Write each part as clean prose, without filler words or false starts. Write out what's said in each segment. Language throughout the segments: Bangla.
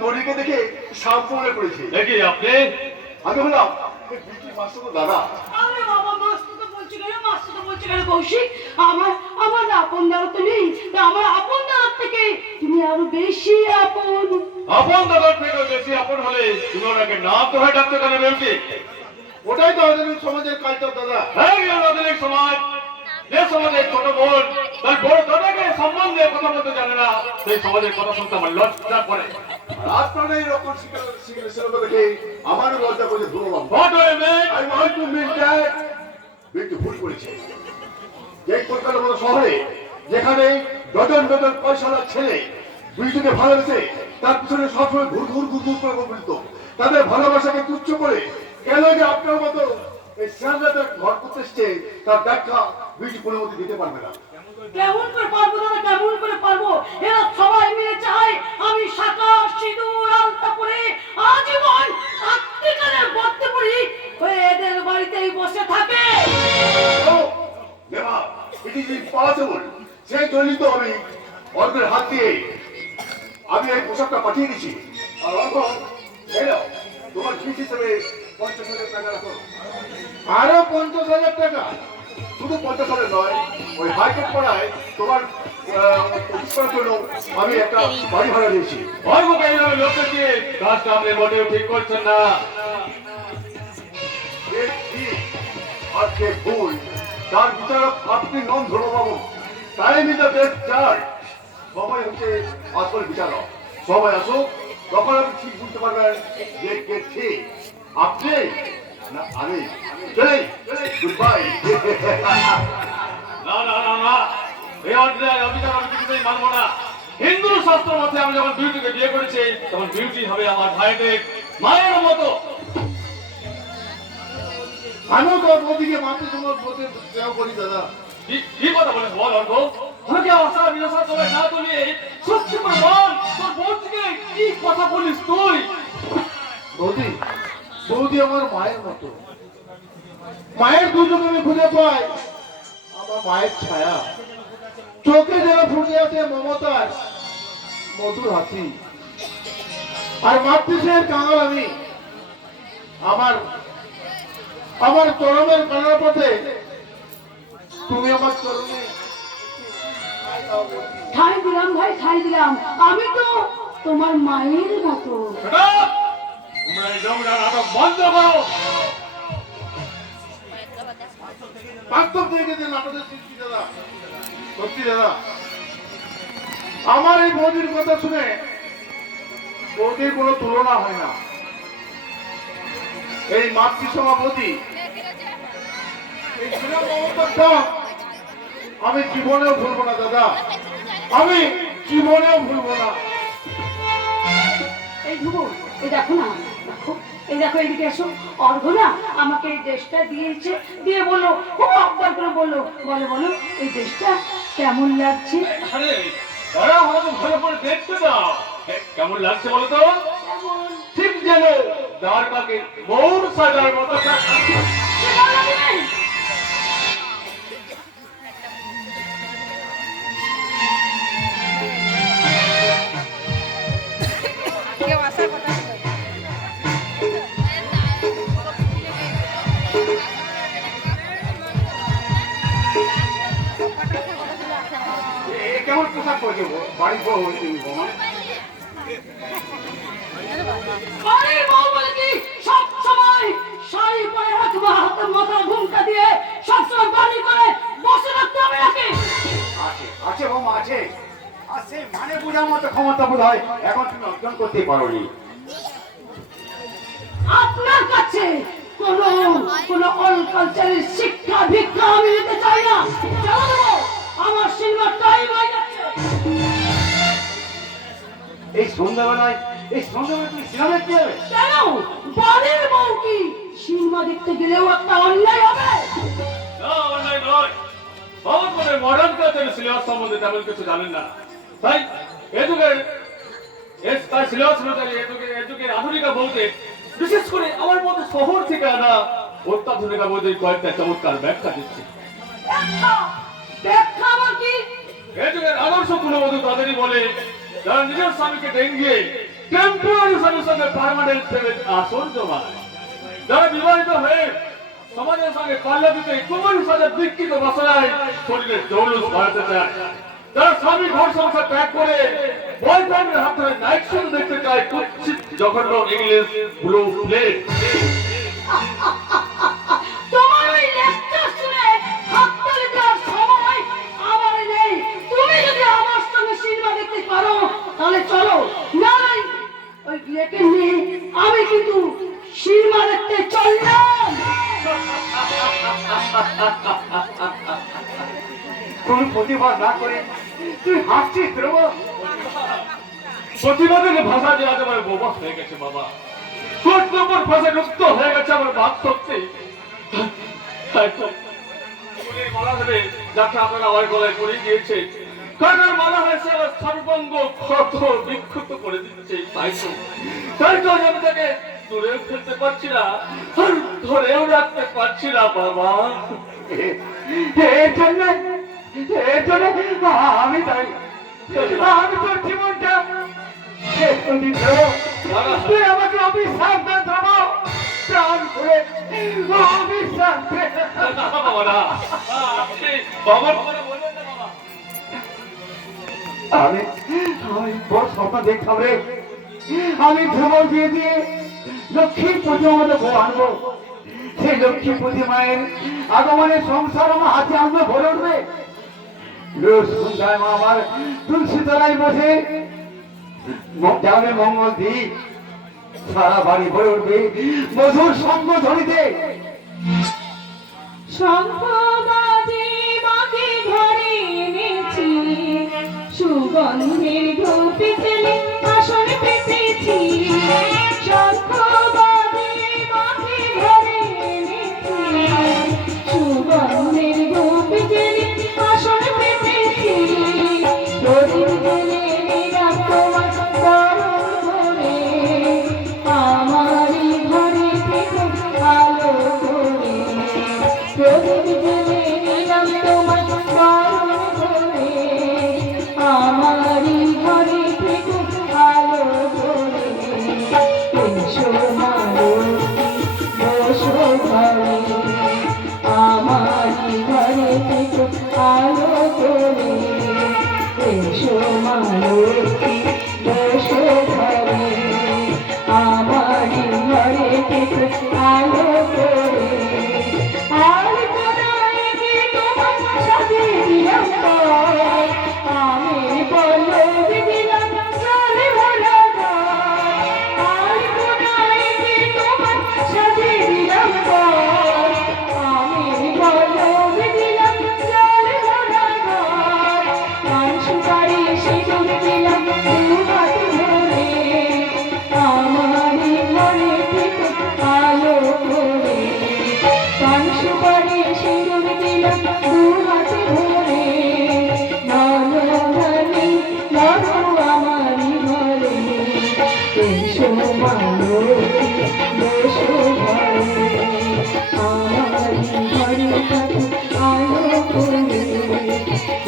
দড়িকে দেখে সাবধানে করেছি। দেখি আপনি আমি হলাম বিটি মাস্টার দাদা। আরে বাবা মাস্টার তো বলছে কেন কৌশিক, আমার আমার আপন দাদা তো নেই, তা আমার আপন দাদার থেকে তুমি আরো বেশি আপন। আপন দাদার থেকে বেশি আপন হলে তুমি ওনাকে নাম তো হয়ে ডাকতে কেন বেরোতে? ওটাই তো আধুনিক সমাজের কালচার দাদা। হ্যাঁ, আধুনিক সমাজ, যে সমাজের ছোট বোন তার বড় দাদাকে সম্মান দিয়ে কথা বলতে জানে না, সেই সমাজের কথা শুনতে আমার লজ্জা করে। আপনারা এই রকম শিক্ষা দেখে আমারও লজ্জা করে ধন্যবাদ। I want to mean that বিটি ভুল করেছে। এই কলকাতার মতো শহরে যেখানে ডজন ডজন পয়সাওয়ালা ছেলে বিটিকে ভালোবেসে তার পিছনে সবসময় ঘুর ঘুর ঘুর ঘুর করে বলতো, তাদের ভালোবাসাকে তুচ্ছ করে কেন যে আপনার মতো এই স্যান্ডাতে ঘর করতে এসছে তার ব্যাখ্যা বিটি কোনো মতে দিতে পারবে না। কেমন করে পারবো দাদা, কেমন করে পারবো? এরা সবাই মিলে চায় আমি শাঁখা সিঁদুর আলতা পরে আজীবন আত্মিকালের বদ্ধ পড়ি হয়ে এদের বাড়িতেই বসে থাকে। সেই জন্যই তো আমি অর্থের হাত দিয়ে আমি এই পোশাকটা পাঠিয়ে দিচ্ছি। আর অর্থ তোমার ফিস হিসেবে 50,000 টাকা রাখো। আরো 50,000 টাকা? শুধু 50,000 নয়, ওই হাইকোর্ট পাড়ায় তোমার অফিস করার জন্য আমি একটা বাড়ি ভাড়া দিয়েছি। লোককে দিয়ে কাজটা আপনি মোটেও ঠিক করছেন না। আজকে ভুল তার বিচারক আপনি নন ধর্মবাবু। টাইম ইজ দ্য বেস্ট জাজ। সময় হচ্ছে আসল বিচারক। সময় আসুক, তখন আপনি ঠিক বুঝতে পারবেন যে কে ঠিক, আপনি না আমি। Good bye. না না না না, এই অধ্যায় অবিচার আমি কিছুতেই মানবো না। হিন্দু শাস্ত্র মতে আমি যখন বিউটিকে বিয়ে করেছি তখন বিউটি হবে আমার ভাইদের মায়ের মতো। আমিও তো মোদিকে মানতে তোমার বলতে দেওয়া করি দাদা। কি কথা বলে বল অর্ঘ? আমাকে আশা বিনাশা করে না তুলিয়ে সত্যি করে বল, তোর বউটিকে কি কথা বলিস তুই? বৌদি, বৌদি আমার মায়ের মতো। মায়ের দুজন আমি খুঁজে পাই আমার মায়ের ছায়া। চোখে যেন ফুটে আছে মমতার মধুর হাসি। আর মাতৃস্নেহের কাঙাল আমি। আমার আমার চরণের কানার পথে তুমি আমার চরণে ঠাই দিলাম ভাই, ঠাই দিলাম, আমি তো তোমার মায়ের মতো। তোমরা এই নোংরা নাটক বন্ধ করো। বাস্তব থেকে যে নাটকের সৃষ্টি দাদা, সত্যি দাদা, আমার এই বৌদির কথা শুনে বৌদির কোনো তুলনা হয় না। এই মাতৃসভা বৌদি, এই স্নেহ মমতার দাম আমি জীবনেও ভুলবো না দাদা, আমি জীবনেও ভুলবো না। এই ধুবো, এই দেখো না, দেখো, এই দেখো, এদিকে এসো। অর্ঘ না আমাকে এই দেশটা দিয়েছে, দিয়ে বললো, খুব আবদার করে বললো, বলো বলো এই দেশটা কেমন লাগছে? আরে তারা আমাকে ভালো করে দেখতে দাও। কেমন লাগছে বলো তো? ঠিক যেন দ্বারকাকে মৌর সাজার মতো। কেমন পোশাক পরেছে বাড়ির বউ হয়েছে বোমা? বাড়ির বউ বলে কি সব সময় শাড়ি পরে অথবা হাতে মাথা ঘুমটা দিয়ে সবসময় বাড়ি করে বসে রাখতে হবে নাকি? আছে আছে বোমা আছে। আর সেই মানে বোঝার মতো ক্ষমতা বোধ হয় এখন তুমি অর্জন করতে পারোনি। আপনার কাছে কোন কোন অল কালচারের শিক্ষা ভিক্ষা আমি নিতে চাই না। চলো দেবো, আমার সিনেমার টাইম হয়ে যাচ্ছে। এই সন্ধ্যাবেলায় তুমি সিনেমা দেখতে যাবে? কেন বাড়ির বউ কি সিনেমা দেখতে গেলেও একটা অন্যায় হবে? না, অন্যায় নয়। বাবা মানে মডার্ন কালচারের সিলেবাস সম্বন্ধে তেমন কিছু জানেন না। তাই তাই সিলেবাস অনুযায়ী এযুগের আধুনিকা বউদের, বিশেষ করে আমার মতো শহর থেকে আনা অত্যাধুনিকা বউদের কয়েকটা চমৎকার ব্যাখ্যা দিচ্ছে। ব্যাখ্যা আবার কি? এযুগের আদর্শ গুণবধূ তাদেরই বলে যারা নিজের স্বামীকে ডেঙ্গিয়ে টেম্পোরারি সলিউশনে পার্মানেন্ট সেভেন আসন জমায়। যারা বিবাহিত হয়ে সমাজের সঙ্গে পাল্লা দিতে কুমারী সাজে বিকৃত বাসনায় শরীরে জৌলুস বাড়াতে চায়, যারা স্বামী ঘর সংসার ত্যাগ করে বয়ফ্রেন্ডের হাত ধরে নাইট শো দেখতে চায় কুৎসিত জঘন্য ইংলিশ ব্লু প্লেট। তোমার ওই লেকচার শুনে হাততালি দেওয়ার সময় আমার নেই। তুমি যদি আমার সঙ্গে সিনেমা দেখতে পারো তাহলে চলো, না নাই ওই লেকে নিয়ে আমি কিন্তু সিনেমা দেখতে চললাম। কোন প্রতিবাদ না করে তুই হাসছিস ধ্রুব? প্রতিবাদের ভাষা যে আজ আমার বোবা হয়ে গেছে বাবা, কর্তব্যের ভাষা যুক্ত হয়ে গেছে আমার বাপ সত্যি। মালা ধরে যাকে আপনারা আমার গলায় পড়ে দিয়েছে, কাটার মালা হয়েছে আমার সর্বাঙ্গ ক্ষত বিক্ষত করে দিচ্ছে। তাই তো আমি তাকে দূরেও ফেলতে পারছি না, আর ধরেও রাখতে পারছি না বাবা। এর জন্য আমি দায়ী। আমি তোর জীবনটা শেষ করে দিই ধ্রুব। তুই আমাকে অবিশ্বাস না ধ্রুব, প্রাণ করে অবিশ্বাস দে। বাবা না, আপনি বাবার কথা বলবেন না বাবা। আমি বড় স্বপ্ন দেখতাম রে, আমি ধ্রুব দিয়ে দিয়ে লক্ষ্মীর প্রতিমা মতো বউ আনবো। সেই লক্ষ্মী প্রতিমায়ের আগমনে সংসার আমার হাতে আনবে, ভরে উঠবে। রোজ সন্ধ্যায় মা আমার তুলসী তলায় বসে যাবে মঙ্গল দ্বীপ, সারা বাড়ি ভরে উঠবে মধুর সঙ্গ ধরিতে। শঙ্খবাজে মাকে ঘরে এনেছি, সুগন্ধের ধূপ ফেলে আসন পেতেছি। শঙ্খবাজে মাকে ঘরে এনেছি, সুগন্ধের ধূপ ফেলে আসন পেতেছি। প্রদীপ জ্বেলে নিলাম তোমার চরণ ধরে, আমারই ঘরে থেকে আলো করে। প্রদীপ জ্বেলে নিলাম তোমার চরণ ধরে, আমারই ঘরে থেকে আলো করে। এসো মা লক্ষ্মী, বসো ঘরে, আমারই ঘরে থেকে আলো করে। এসো মা লক্ষ্মী, বসো ঘরে, আমারই ঘরে থেকে আলো করে। আর কোনায় গিয়ে তোমার সাথে দিলাম ঘর, আমি পল্লবী দিলাম জলে ভরা ঘর। আর কোনায় গিয়ে তোমার সাথে দিলাম ঘর, আমি পল্লবী দিলাম জলে ভরা ঘর। পান সুপারি সিঁদুর দিলাম দুহাত ভরে, আমারই ঘরে থেকে আলো করে। পান সুপারি সিঁদুর দিলাম দুহাত ভরে, নরনারী নরো আমারই ঘরে। এসো মা লক্ষ্মী, বসো ঘরে, আমারই ঘরে থেকে আলো করে।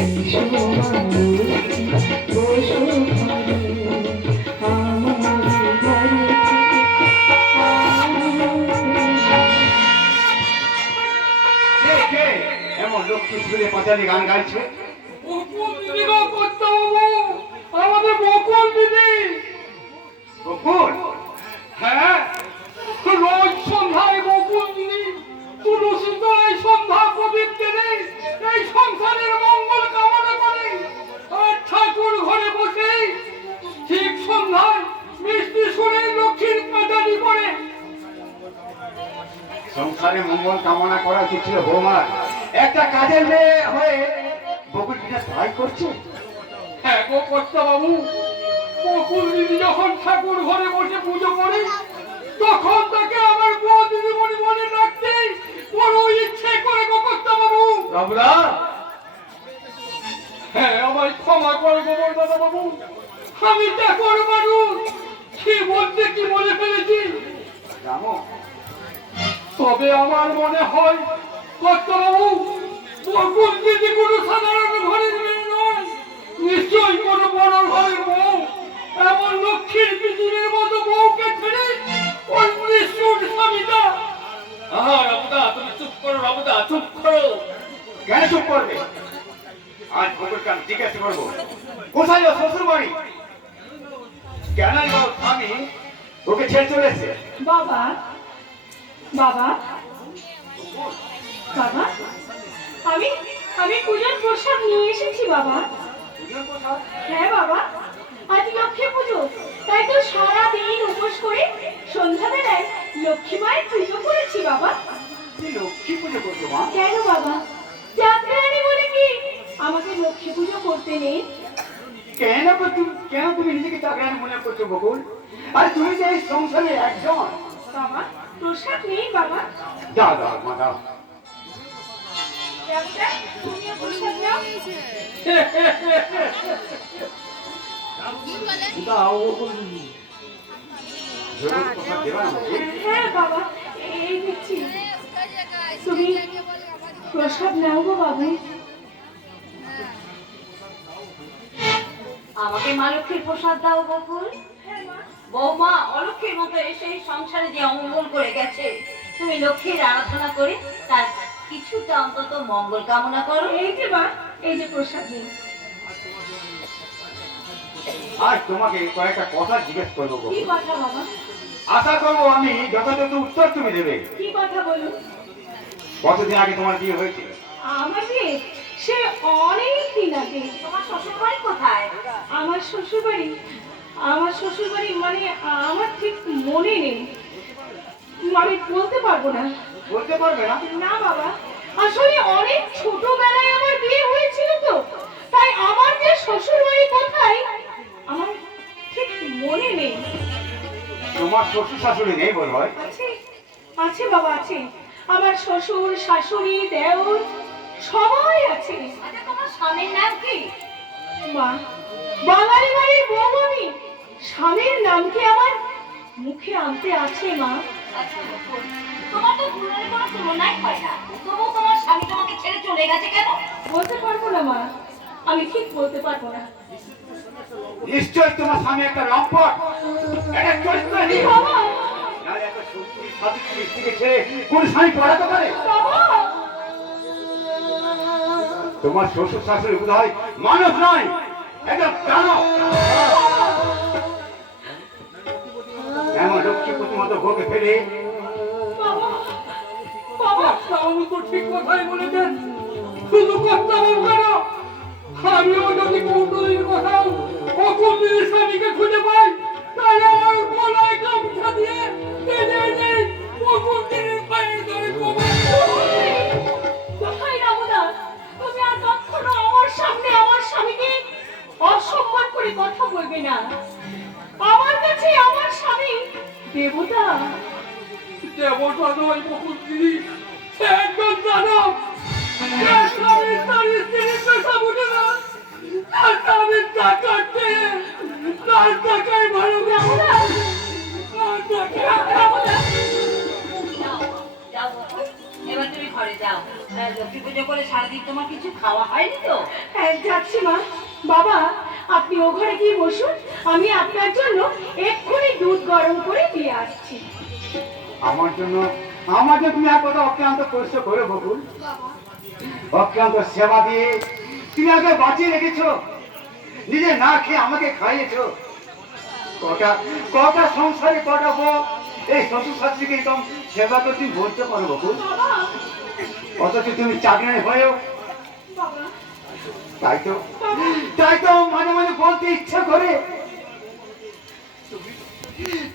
এসো মা লক্ষ্মী, বসো ঘরে, আমারই ঘরে থেকে আলো করে। কে এমন লক্ষ্মী স্কুলে পাঁচালি গান গাইছে? বকুল দিদি গো কর্তাবাবু, আমাদের বকুল দিদি। বকুল? হ্যাঁ, রোজ সন্ধ্যায় বকুল দিদি তুলসী তলায় সন্ধ্যা প্রদীপ জেলে এই সংসারের মঙ্গল কামনা করে, আর ঠাকুর ঘরে বসে ঠিক সন্ধ্যায় মিষ্টি সুরে লক্ষ্মীর কাটারি করে। সংসারে মঙ্গল কামনা করা উচিত ছিল বৌমার। একটা কাজের মেয়ে হয়ে বকুল কিনা তাই করছে। হ্যাঁ গো কর্তাবাবু, বকুল দিদি যখন ঠাকুর ঘরে বসে পুজো করে, তখন তাকে আমার বউ দিদিমণি মনে রাখতে বড় ইচ্ছে করে গো কর্তাবাবু। রামরা, হ্যাঁ আমায় ক্ষমা করে গো দাদা বাবু, আমি ঠাকুর মানুষ, কি বলতে কি বলে ফেলেছি। রামো, তবে আমার মনে হয় কর্তাবাবু, বকুল দিদি কোনো সাধারণ ঘরের মেয়ে নয়, নিশ্চয়ই কোনো বড় ঘরের বউ। এমন লক্ষ্মীর পিতুরের মতো বউকে ছেড়ে ওই নিষ্ঠুর স্বামীটা। আহা রাবুদা, তুমি চুপ করো রাবুদা, চুপ করো। কেন চুপ করবে? আজ বকুলকে আমি জিজ্ঞাসা করবো, কোথায় ওর শ্বশুর বাড়ি? কেন ওর স্বামী ওকে ছেড়ে চলেছে? বাবা বাবা বাবা আমি আমি পূজার প্রসাদ নিয়ে এসেছি বাবা। হ্যাঁ বাবা, আজ লক্ষ্মী পুজো, তাই তো সারাদিন উপোস করে সন্ধ্যাবেলায় লক্ষ্মী মায়ের পুজো করেছি বাবা। তুই লক্ষ্মী পুজো করছো মা? কেন বাবা, যাত্রারানী বলে কি আমাকে লক্ষ্মী পুজো করতে নেই? কেন তুমি নিজেকে চাকরানি মনে করছো বকুল? আর তুমি যে এই সংসারে একজন। বাবা প্রসাদ নেই বাবা। দাও দাও মা দাও। যাত্রা, তুমিও প্রসাদ নাও। দাও বকুল। জরুর কথা দেবা না বকুল? হ্যাঁ বাবা, এই দিচ্ছি। তুমি প্রসাদ নাও গো বাবু। আমাকে মা লক্ষ্মীর প্রসাদ দাও বকুল। বৌমা অলক্ষ্মীর মতো এসে এই সংসারে যে অমঙ্গল করে গেছে, তুমি লক্ষ্মীর আরাধনা করে তার কিছুটা অন্তত মঙ্গল কামনা করো। এই যে মা, এই যে প্রসাদ নিন। আজ তোমাকে কয়েকটা কথা জিজ্ঞেস করবো কি বকুল। কথা বাবা? আশা করবো আমি যথাযথ উত্তর তুমি দেবে। কি কথা বলুন? কতদিন আগে তোমার বিয়ে হয়েছিল? আমার বিয়ে সে অনেক দিন আগে। তোমার শ্বশুর বাড়ি কোথায়? আমার শ্বশুর বাড়ি, আমার শ্বশুর বাড়ি মানে আমার ঠিক মনে নেই, আমি বলতে পারবো না। বলতে পারবে না? না বাবা, আসলে অনেক ছোটবেলায় আমার বিয়ে হয়েছিল তো, তাই আমার যে শ্বশুর বাড়ি কোথায় আমার ঠিক মনে নেই। তোমার শ্বশুর শাশুড়ি নেই বল হয়? আছে, আছে বাবা আছে। আমার শ্বশুর শাশুড়ি দেওর সবাই আছে। আচ্ছা, তোমার স্বামীর নাম কি? মা, বাঙালি বাড়ির বউ আমি, স্বামীর নাম কি আমার মুখে আনতে আছে মা? আচ্ছা বকুল, তোমার তো গুণের কোনো তুলনাই হয় না, তবু তোমার স্বামী তোমাকে ছেড়ে চলে গেছে কেন? বলতে পারবো না মা, আমি ঠিক বলতে পারবো না। নিশ্চয় তোমার স্বামী একটা লম্পট, একটা চরিত্রহীন। বাবা, নাহলে একটা সত্যি সাবিত্রী স্ত্রীকে ছেড়ে কোন স্বামী পড়াতে পারে? বাবা, তোমার শ্বশুর শাশুড়ি বোধ হয় মানুষ নয়, একটা দানব। এমন লক্ষ্মীপতির মতো বউকে ফেলে বাবা, বাবা, তাহলে তো ঠিক কথাই বলেছেন, শুধু কথা বলবে না। আমিও যদি কোনদিন কোথাও অকুন্দির স্বামীকে খুঁজে পাই, তাহলে আমার গলায় গামছা দিয়ে টেনে এনে অকুন্দির পায়ের ধরে কবর দেব। কোথায় রামুদা, তুমি আর কখনো আমার সামনে আমার স্বামীকে অসম্মান করে কথা বলবে না। আমার কাছে আমার স্বামী দেবতা। দেবতা নয় বকুন্দি, সে একজন দানব। সে স্বামীর তার স্ত্রীর পেশা বুঝে না, তার স্বামীর টাকা খেয়ে তার টাকায় ভালো রামুদা, তার টাকায় রামুদা, যাও, যাও বকুল, এবার তুমি ঘরে যাও। লক্ষ্মী পুজো করে সারাদিন তোমার কিছু খাওয়া হয়নি তো? হ্যাঁ, যাচ্ছি মা। বাবা, আপনি ও ঘরে গিয়ে বসুন, আমি আপনার জন্য এক্ষুনি দুধ গরম করে দিয়ে আসছি। আমার জন্য তুমি এক কথা অক্লান্ত পরিশ্রম করে বকুল। অক্লান্ত সেবা দিয়ে তুমি আগে বাঁচিয়ে রেখেছো, নিজে না খেয়ে আমাকে খাইয়েছো। কটা সংসারে কটা বউ এই শ্বশুর শাশুড়িকে একদম সেবা তো তুমি বলতে পারো বকুল। বাবা, অথচ তুমি চাকরি হয়েও বাবা, তাই তো মাঝে মাঝে বলতে ইচ্ছা করে,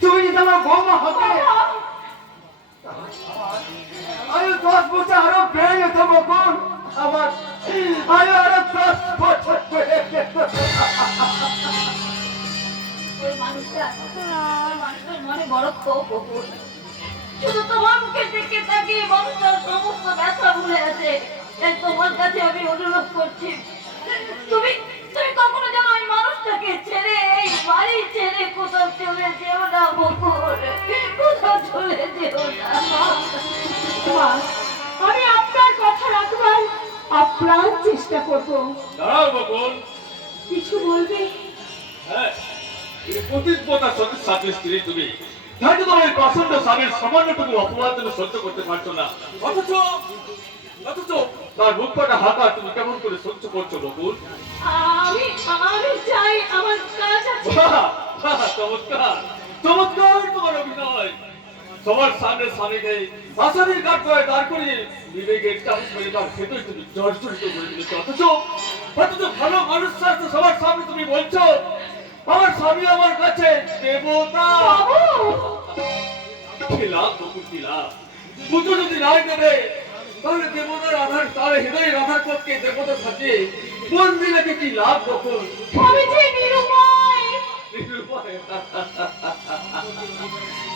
তুমি যদি আমার বৌমা হতে আরো 10 বছর আরো বেড়ে যেত বকুল। আরো 10 বছর বেড়ে যেত। ওই মানুষটার মনে বড় ক্ষোভ বকুল। শুধু তোমার মুখের দিকে তাকিয়ে মানুষটার সমস্ত ব্যথা ভুলে আছে। তাই তোমার কাছে আমি অনুরোধ করছি, তুমি তুমি কখনো যেন ওই মানুষটাকে ছেড়ে, এই বাড়ি ছেড়ে কোথাও চলে যেও না বকুল, কোথাও চলে যেও না। মা, আমি আপনার কথা রাখবার আপ্রাণ চেষ্টা করব। দাঁড়াও বকুল। কিছু বলবে? হ্যাঁ, প্রতিজ্ঞতা সত্যি স্বামীর স্ত্রী তুমি, তাই তো তোমার এই প্রচন্ড স্বামীর সামান্যটুকু অপমান তুমি সহ্য করতে পারছো না, অথচ অথচ তার মুখ ফাটা হাঁকা তুমি কেমন করে সহ্য করছো বকুল? আমি আমি চাই, আমার কাজ আছে। বাহ, বাহ, চমৎকার চমৎকার তোমার অভিনয়। সবার সামনে স্বামীকে আসামির কাঠ করে দাঁড় করিয়ে বিবেকের চাপ করে তার ভেতরে তুমি জর্জরিত করে দিয়েছো, অথচ অথচ ভালো মানুষ সাথে সবার সামনে তুমি বলছো আমার স্বামী আমার কাছে দেবতা। কি লাভ বকুল, কি লাভ? পুজো যদি নাই দেবে তাহলে দেবতার আধার, তাহলে হৃদয়ের আধার পক্ষে দেবতা সাজিয়ে মন দিলে কি লাভ বকুল? আমি যে নিরুপায়।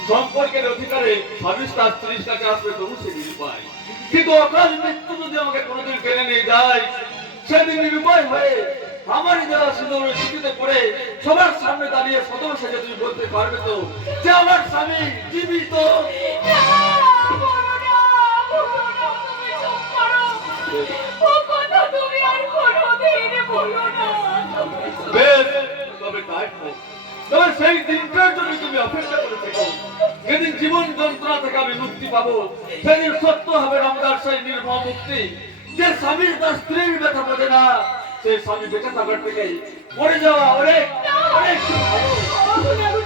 সম্পর্কের অধিকারে স্বামী তার স্ত্রীর কাছে আসবে তবু সে নিরুপায়, কিন্তু অকাল মৃত্যু যদি আমাকে কোনোদিন টেনে নিয়ে যায় সেদিন নিরুপায় হয়ে আমারই দেওয়া সিঁদুরের স্মৃতিতে পড়ে সবার সামনে দাঁড়িয়ে সদর সেজে তুমি বলতে পারবে তো যে আমার স্বামী জীবিত। না, বলো না, বলো না, তুমি চুপ করো। ও কথা তুমি আর কোনোদিন বলো না। বেশ, তবে তাই হোক। তবে সেই দিনটার জন্য তুমি অপেক্ষা করে থেকো, যেদিন জীবন যন্ত্রণা থেকে আমি মুক্তি পাবো, সেদিন সত্য হবে রমজার সেই নির্মম মুক্তি। যে স্বামী তার স্ত্রীর ব্যথা বোঝে না, সে স্বামী বেঁচে থাকার থেকে মরে যাওয়া অনেক অনেক ভালো।